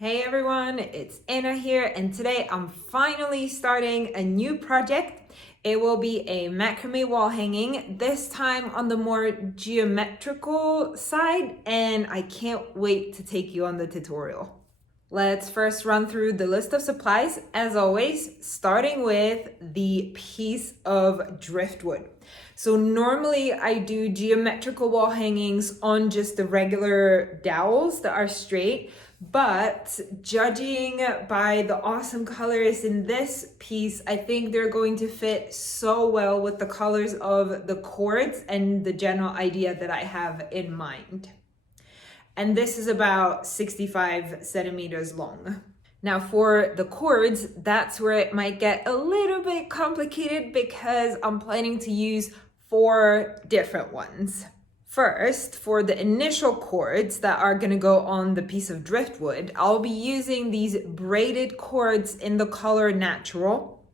Hey everyone, it's Anna here, and today I'm finally starting a new project. It will be a macrame wall hanging, this time on the more geometrical side, and I can't wait to take you on the tutorial. Let's first run through the list of supplies, as always, starting with the piece of driftwood. So normally I do geometrical wall hangings on just the regular dowels that are straight, but judging by the awesome colors in this piece, I think they're going to fit so well with the colors of the cords and the general idea that I have in mind. And this is about 65 centimeters long. Now for the cords, that's where it might get a little bit complicated because I'm planning to use 4 different ones. First, for the initial cords that are gonna go on the piece of driftwood, I'll be using these braided cords in the color natural.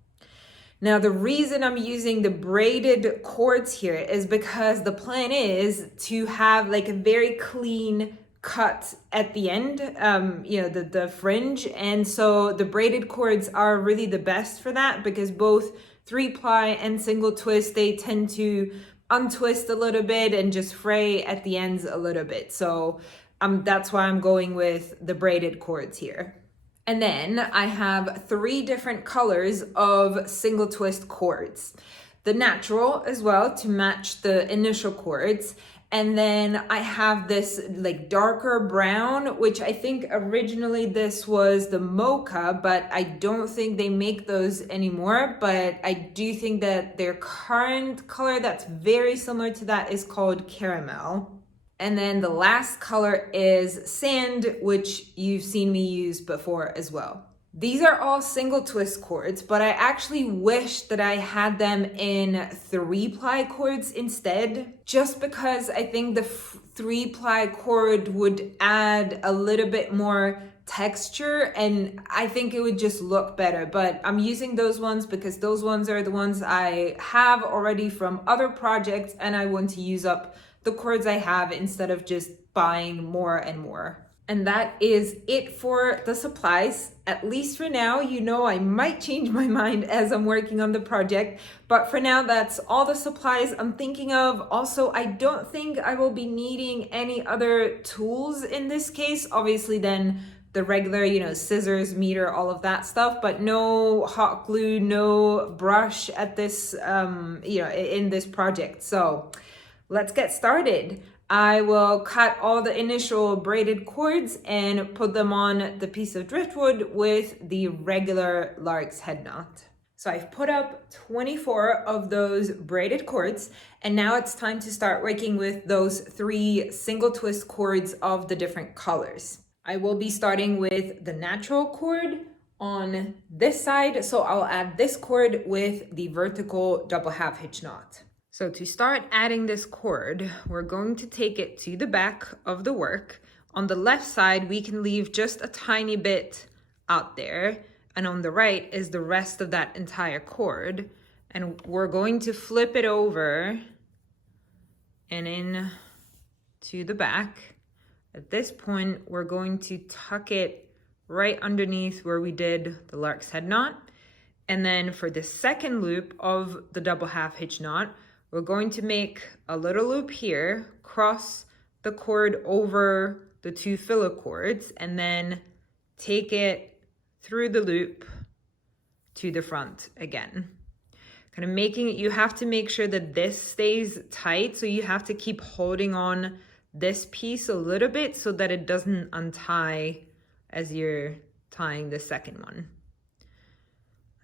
Now, the reason I'm using the braided cords here is because the plan is to have like a very clean cut at the end, the fringe. And so the braided cords are really the best for that because both 3-ply and single twist, they tend to untwist a little bit and just fray at the ends a little bit. So that's why I'm going with the braided cords here. And then I have 3 different colors of single twist cords. The natural as well to match the initial cords. And then I have this like darker brown, which I think originally this was the Mocha, but I don't think they make those anymore. But I do think that their current color that's very similar to that is called caramel. And then the last color is sand, which you've seen me use before as well. These are all single twist cords, but I actually wish that I had them in 3-ply cords instead, just because I think the 3-ply cord would add a little bit more texture and I think it would just look better. But I'm using those ones because those ones are the ones I have already from other projects and I want to use up the cords I have instead of just buying more and more. And that is it for the supplies, at least for now. You know, I might change my mind as I'm working on the project, but for now, that's all the supplies I'm thinking of. Also, I don't think I will be needing any other tools in this case. Obviously, then the regular, scissors, meter, all of that stuff, but no hot glue, no brush at this, in this project. So let's get started. I will cut all the initial braided cords and put them on the piece of driftwood with the regular lark's head knot. So I've put up 24 of those braided cords, and now it's time to start working with those 3 single twist cords of the different colors. I will be starting with the natural cord on this side, so I'll add this cord with the vertical double half hitch knot. So to start adding this cord, we're going to take it to the back of the work. On the left side, we can leave just a tiny bit out there. And on the right is the rest of that entire cord. And we're going to flip it over and in to the back. At this point, we're going to tuck it right underneath where we did the lark's head knot. And then for the second loop of the double half hitch knot, we're going to make a little loop here, cross the cord over the 2 filler cords, and then take it through the loop to the front again. Kind of making it, you have to make sure that this stays tight, so you have to keep holding on this piece a little bit so that it doesn't untie as you're tying the second one.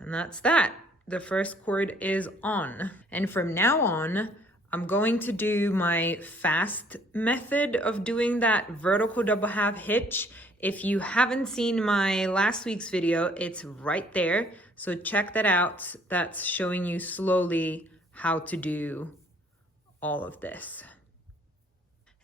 And that's that. The first cord is on. And from now on, I'm going to do my fast method of doing that vertical double half hitch. If you haven't seen my last week's video, it's right there. So check that out. That's showing you slowly how to do all of this.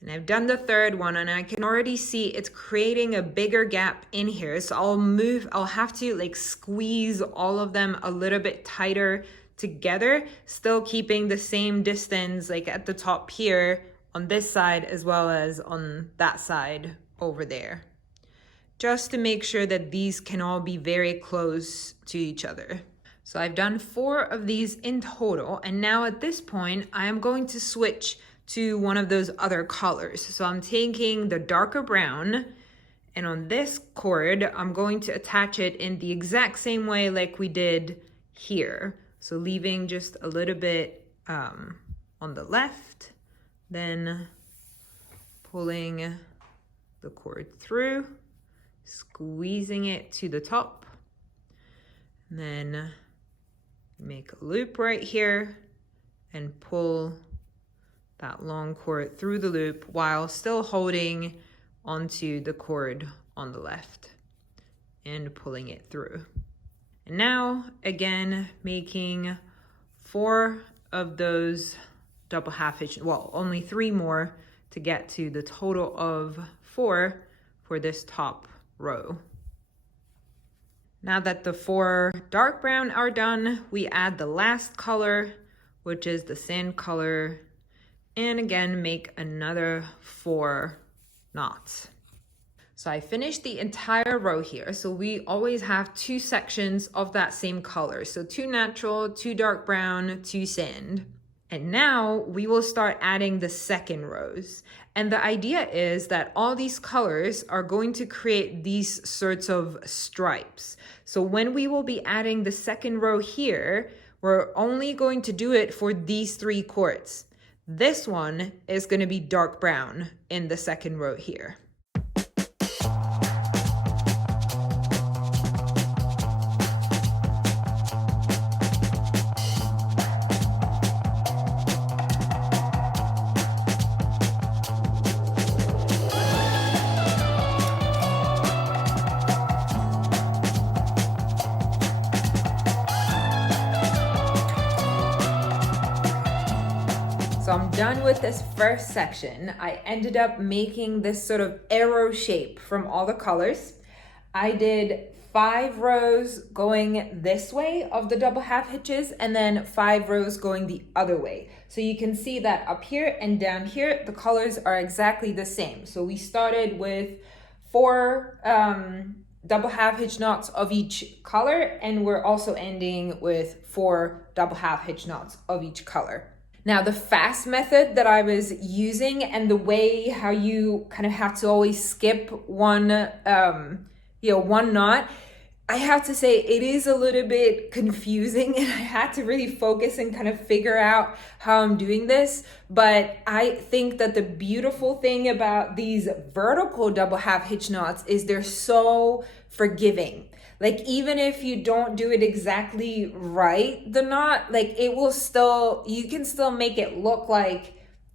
And I've done the third one and I can already see it's creating a bigger gap in here. So I'll have to like squeeze all of them a little bit tighter together, still keeping the same distance like at the top here on this side as well as on that side over there. just to make sure that these can all be very close to each other. So I've done 4 of these in total, and now at this point, I am going to switch to one of those other colors. So I'm taking the darker brown, and on this cord, I'm going to attach it in the exact same way like we did here. So leaving just a little bit on the left, then pulling the cord through, squeezing it to the top, and then make a loop right here and pull that long cord through the loop while still holding onto the cord on the left and pulling it through. And now again, making 4 of those double half hitch, well, only 3 more to get to the total of 4 for this top row. Now that the 4 dark brown are done, we add the last color, which is the sand color, and again, make another 4 knots. So I finished the entire row here. So we always have 2 sections of that same color. So 2 natural, 2 dark brown, 2 sand. And now we will start adding the second rows. And the idea is that all these colors are going to create these sorts of stripes. So when we will be adding the second row here, we're only going to do it for these 3 cords. This one is going to be dark brown in the second row here. So I'm done with this first section. I ended up making this sort of arrow shape from all the colors. I did 5 rows going this way of the double half hitches and then 5 rows going the other way. So you can see that up here and down here, the colors are exactly the same. So we started with 4 double half hitch knots of each color, and we're also ending with 4 double half hitch knots of each color. Now, the fast method that I was using and the way how you kind of have to always skip one knot, I have to say it is a little bit confusing, and I had to really focus and kind of figure out how I'm doing this. But I think that the beautiful thing about these vertical double half hitch knots is they're so forgiving. Like, even if you don't do it exactly right, the knot, like, it will still, you can still make it look like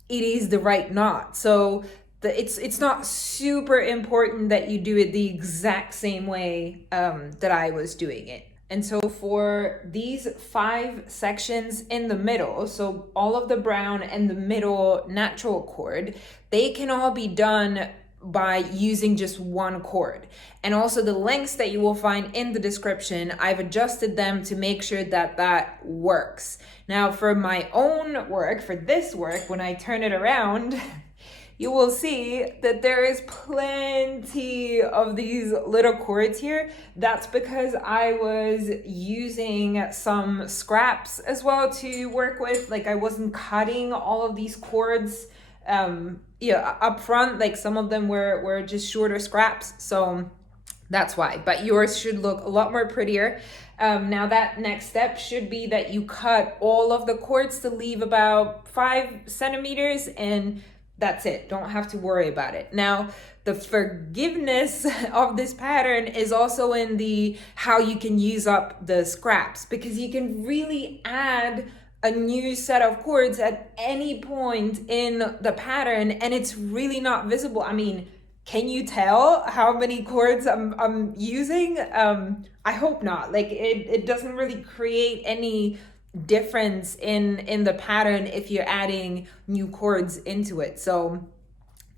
it is the right knot. So it's not super important that you do it the exact same way that I was doing it. And so for these 5 sections in the middle, so all of the brown and the middle natural cord, they can all be done by using just 1 cord. And also the lengths that you will find in the description, I've adjusted them to make sure that that works. Now for my own work, for this work, when I turn it around, you will see that there is plenty of these little cords here. That's because I was using some scraps as well to work with. Like, I wasn't cutting all of these cords up front. Like, some of them were just shorter scraps, so that's why. But yours should look a lot more prettier. Now that next step should be that you cut all of the cords to leave about 5 centimeters, and that's it. Don't have to worry about it. Now, the forgiveness of this pattern is also in the how you can use up the scraps, because you can really add a new set of cords at any point in the pattern, and it's really not visible. I mean, can you tell how many cords I'm using? I hope not. Like, it doesn't really create any difference in the pattern if you're adding new cords into it. So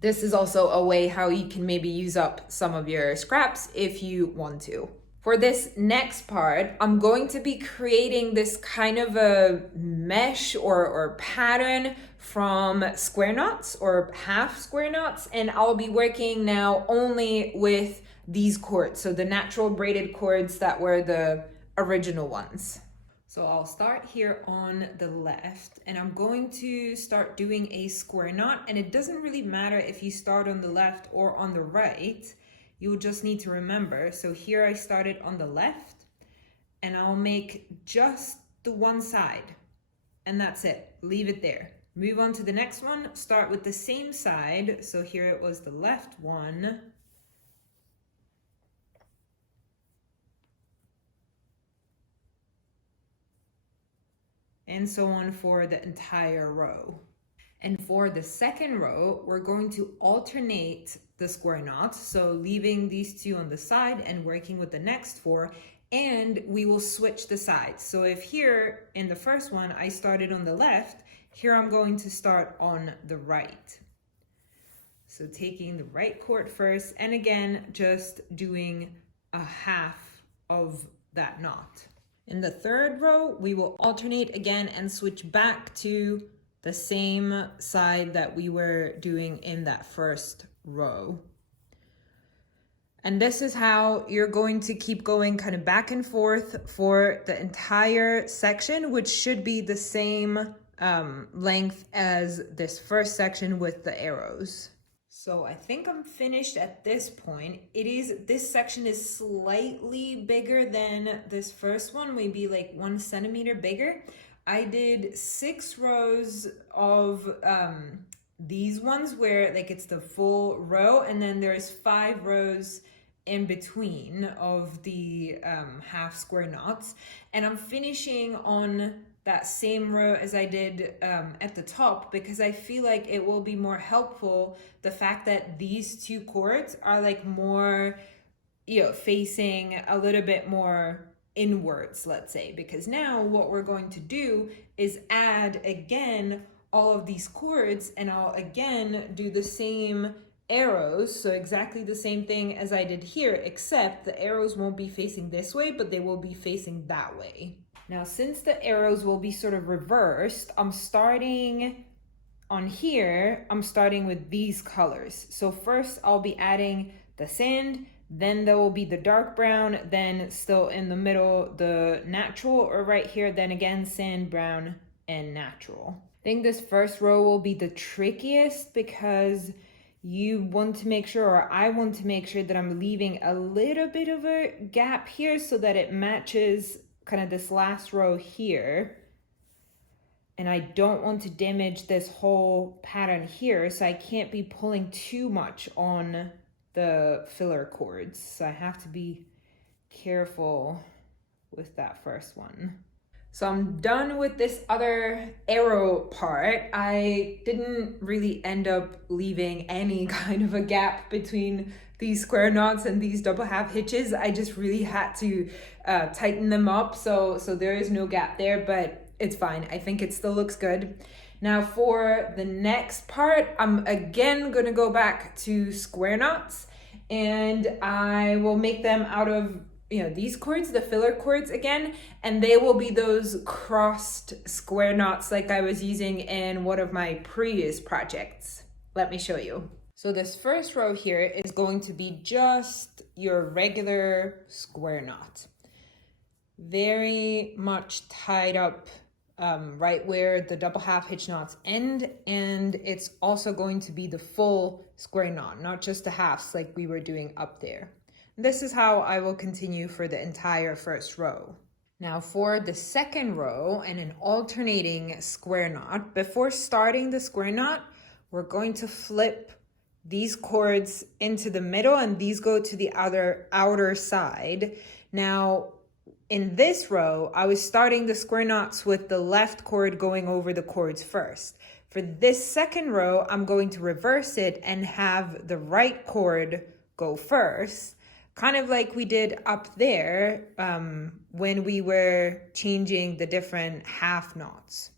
this is also a way how you can maybe use up some of your scraps if you want to. For this next part, I'm going to be creating this kind of a mesh or pattern from square knots or half square knots, and I'll be working now only with these cords, so the natural braided cords that were the original ones. So I'll start here on the left, and I'm going to start doing a square knot, and it doesn't really matter if you start on the left or on the right. You'll just need to remember. So here I started on the left, and I'll make just the one side, and that's it. Leave it there. Move on to the next one, start with the same side. So here it was the left one. And so on for the entire row. And for the second row, we're going to alternate the square knots. So leaving these two on the side and working with the next four, and we will switch the sides. So if here in the first one, I started on the left, here I'm going to start on the right. So taking the right cord first, and again, just doing a half of that knot. In the third row, we will alternate again and switch back to the same side that we were doing in that first row. And this is how you're going to keep going kind of back and forth for the entire section, which should be the same length as this first section with the arrows. So I think I'm finished at this point. This section is slightly bigger than this first one, maybe like 1 centimeter bigger. I did 6 rows of these ones where like it's the full row, and then there's 5 rows in between of the half square knots. And I'm finishing on that same row as I did at the top, because I feel like it will be more helpful, the fact that these two cords are like more, facing a little bit more inwards, let's say, because now what we're going to do is add again all of these cords, and I'll again do the same arrows, so exactly the same thing as I did here, except the arrows won't be facing this way, but they will be facing that way. Now, since the arrows will be sort of reversed, I'm starting on here, I'm starting with these colors. So first I'll be adding the sand, then there will be the dark brown, then still in the middle, the natural, or right here, then again, sand, brown, and natural. I think this first row will be the trickiest because you want to make sure, or I want to make sure that I'm leaving a little bit of a gap here so that it matches kind of this last row here. And I don't want to damage this whole pattern here, so I can't be pulling too much on the filler cords. So I have to be careful with that first one. So I'm done with this other arrow part. I didn't really end up leaving any kind of a gap between these square knots and these double half hitches. I just really had to tighten them up, so there is no gap there, but it's fine. I think it still looks good. Now for the next part, I'm again gonna go back to square knots, and I will make them out of these cords, the filler cords again, and they will be those crossed square knots like I was using in one of my previous projects. Let me show you. So this first row here is going to be just your regular square knot. Very much tied up right where the double half hitch knots end, and it's also going to be the full square knot, not just the halves like we were doing up there. This is how I will continue for the entire first row. Now for the second row and an alternating square knot, before starting the square knot, we're going to flip these cords into the middle, and these go to the outer side. Now in this row, I was starting the square knots with the left cord going over the cords first. For this second row, I'm going to reverse it and have the right cord go first, kind of like we did up there when we were changing the different half knots.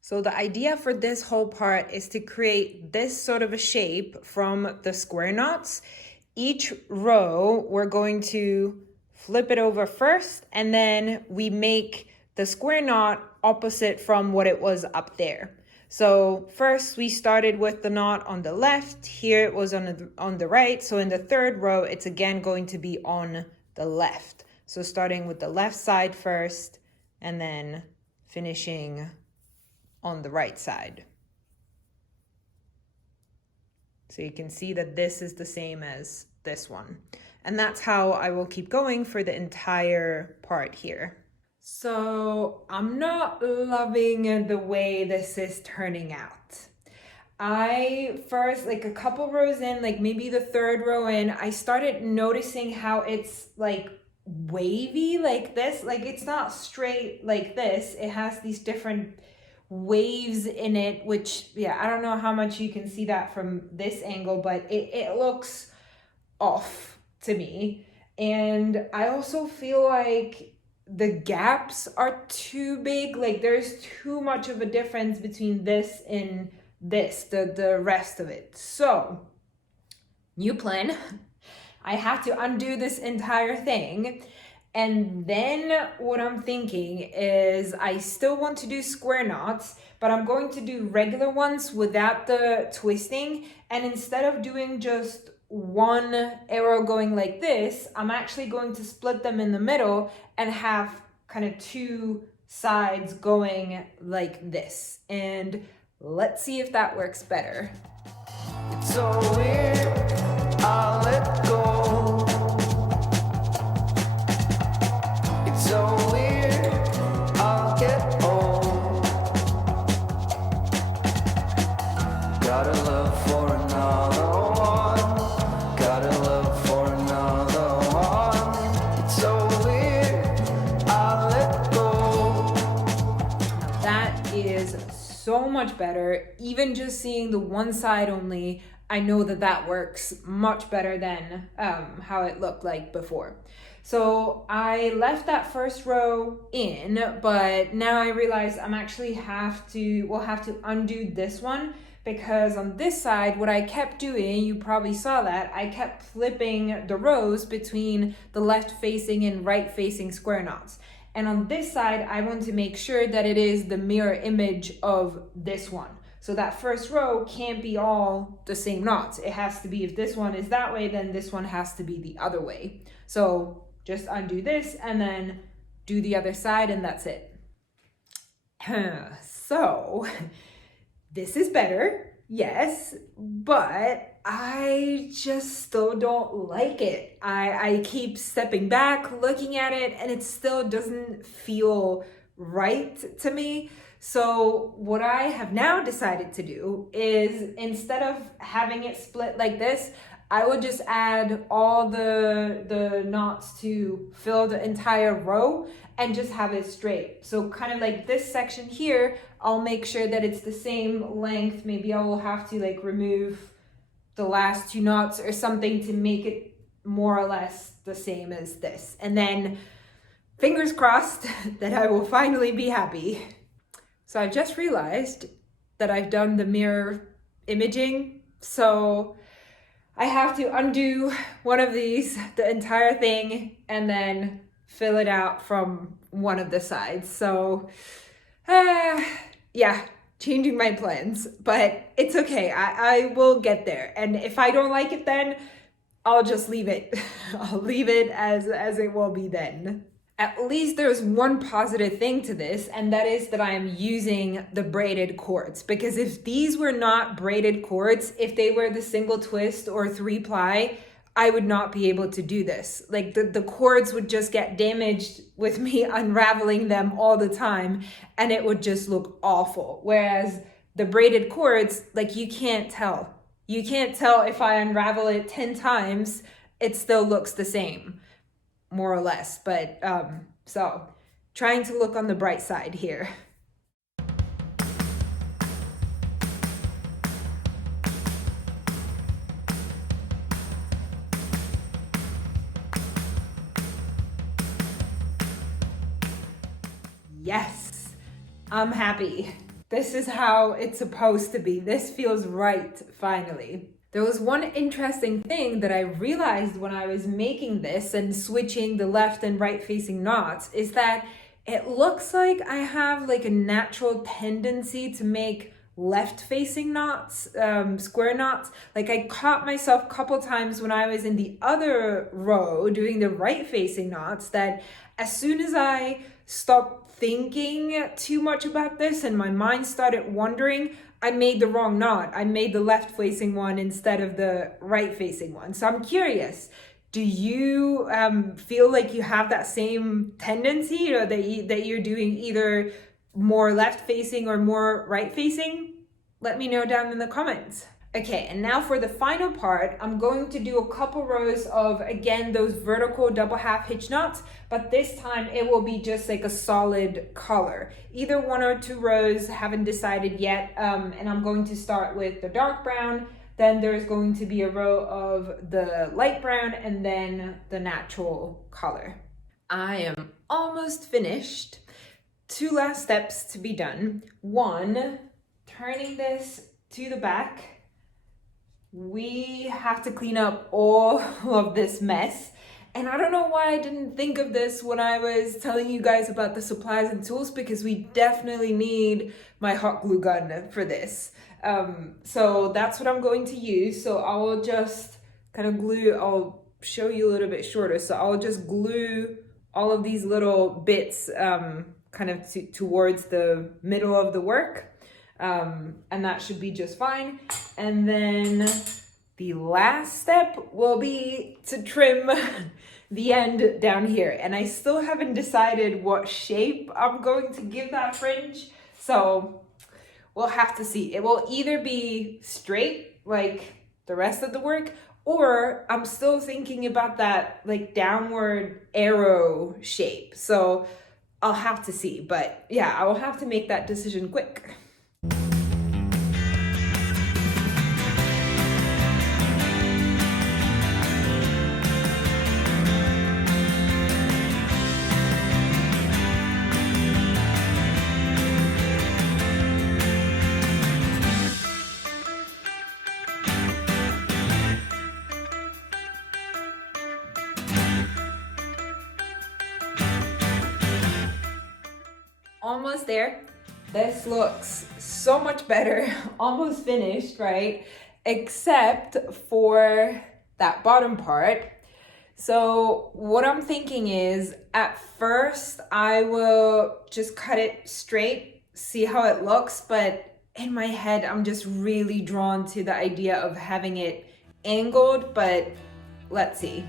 So the idea for this whole part is to create this sort of a shape from the square knots. Each row, we're going to flip it over first, and then we make the square knot opposite from what it was up there. So first we started with the knot on the left, here it was on the right. So in the third row, it's again going to be on the left. So starting with the left side first and then finishing on the right side. So you can see that this is the same as this one. And that's how I will keep going for the entire part here. So I'm not loving the way this is turning out. I first, like a couple rows in, like maybe the third row in, I started noticing how it's like wavy like this. Like it's not straight like this. It has these different waves in it, which, yeah, I don't know how much you can see that from this angle, but it looks off to me. And I also feel like the gaps are too big. Like there's too much of a difference between this and this, the rest of it. So new plan. I have to undo this entire thing. And then what I'm thinking is I still want to do square knots, but I'm going to do regular ones without the twisting. And instead of doing just one arrow going like this, I'm actually going to split them in the middle and have kind of two sides going like this. And let's see if that works better. It's so weird, I'll let go. It's so weird, I'll get old. Got a love for another one. Got a love for another one. It's so weird, I'll let go. Now that is so much better. Even just seeing the one side only, I know that that works much better than how it looked like before. So I left that first row in, but now I realize I'm actually will have to undo this one, because on this side, what I kept doing, you probably saw that, I kept flipping the rows between the left facing and right facing square knots. And on this side, I want to make sure that it is the mirror image of this one. So that first row can't be all the same knots. It has to be, if this one is that way, then this one has to be the other way. So just undo this and then do the other side, and that's it. So this is better, yes, but I just still don't like it. I keep stepping back, looking at it, and it still doesn't feel right to me. So what I have now decided to do is, instead of having it split like this, I would just add all the knots to fill the entire row and just have it straight. So kind of like this section here, I'll make sure that it's the same length. Maybe I will have to like remove the last two knots or something to make it more or less the same as this. And then fingers crossed that I will finally be happy. So I've just realized that I've done the mirror imaging. So I have to undo one of these, the entire thing, and then fill it out from one of the sides. So yeah, changing my plans, but it's okay. I will get there. And if I don't like it then, I'll just leave it. I'll leave it as it will be then. At least there's one positive thing to this, and that is that I am using the braided cords. Because if these were not braided cords, if they were the single twist or 3-ply, I would not be able to do this. Like the cords would just get damaged with me unraveling them all the time, and it would just look awful. Whereas the braided cords, like you can't tell. You can't tell if I unravel it 10 times, it still looks the same, more or less. But so trying to look on the bright side here. Yes, I'm happy. This is how it's supposed to be. This feels right, finally. There was one interesting thing that I realized when I was making this and switching the left and right facing knots is that it looks like I have like a natural tendency to make left facing knots, square knots. Like I caught myself a couple times when I was in the other row doing the right facing knots that as soon as I stopped thinking too much about this and my mind started wandering, I made the wrong knot. I made the left facing one instead of the right facing one. So I'm curious, do you feel like you have that same tendency, or that you're doing either more left facing or more right facing? Let me know down in the comments. Okay, and now for the final part, I'm going to do a couple rows of, again, those vertical double half hitch knots, but this time it will be just like a solid color. Either 1 or 2 rows, haven't decided yet, and I'm going to start with the dark brown, then there's going to be a row of the light brown, and then the natural color. I am almost finished. 2 last steps to be done. 1, turning this to the back. We have to clean up all of this mess. And I don't know why I didn't think of this when I was telling you guys about the supplies and tools, because we definitely need my hot glue gun for this. So that's what I'm going to use. So I will just kind of glue, I'll show you a little bit shorter. So I'll just glue all of these little bits kind of towards the middle of the work. And that should be just fine. And then the last step will be to trim the end down here. And I still haven't decided what shape I'm going to give that fringe. So we'll have to see. It will either be straight like the rest of the work, or I'm still thinking about that like downward arrow shape. So I'll have to see. But yeah, I will have to make that decision quick. Almost there. This looks so much better. Almost finished, right? Except for that bottom part. So what I'm thinking is, at first I will just cut it straight, see how it looks, but in my head I'm just really drawn to the idea of having it angled, but let's see.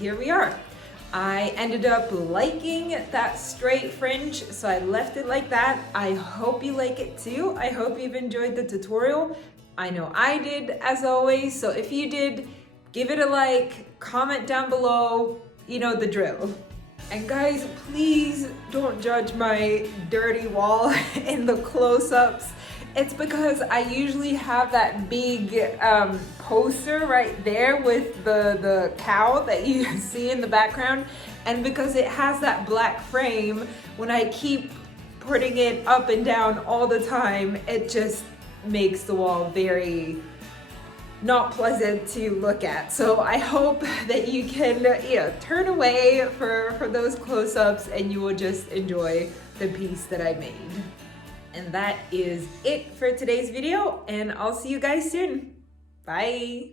Here we are. I ended up liking that straight fringe, so I left it like that. I hope you like it too. I hope you've enjoyed the tutorial. I know I did, as always, so if you did, give it a like, comment down below, you know the drill. And guys, please don't judge my dirty wall in the close-ups. It's because I usually have that big poster right there with the cow that you see in the background. And because it has that black frame, when I keep putting it up and down all the time, it just makes the wall very not pleasant to look at. So I hope that you can, turn away for those close-ups and you will just enjoy the piece that I made. And that is it for today's video, and I'll see you guys soon. Bye.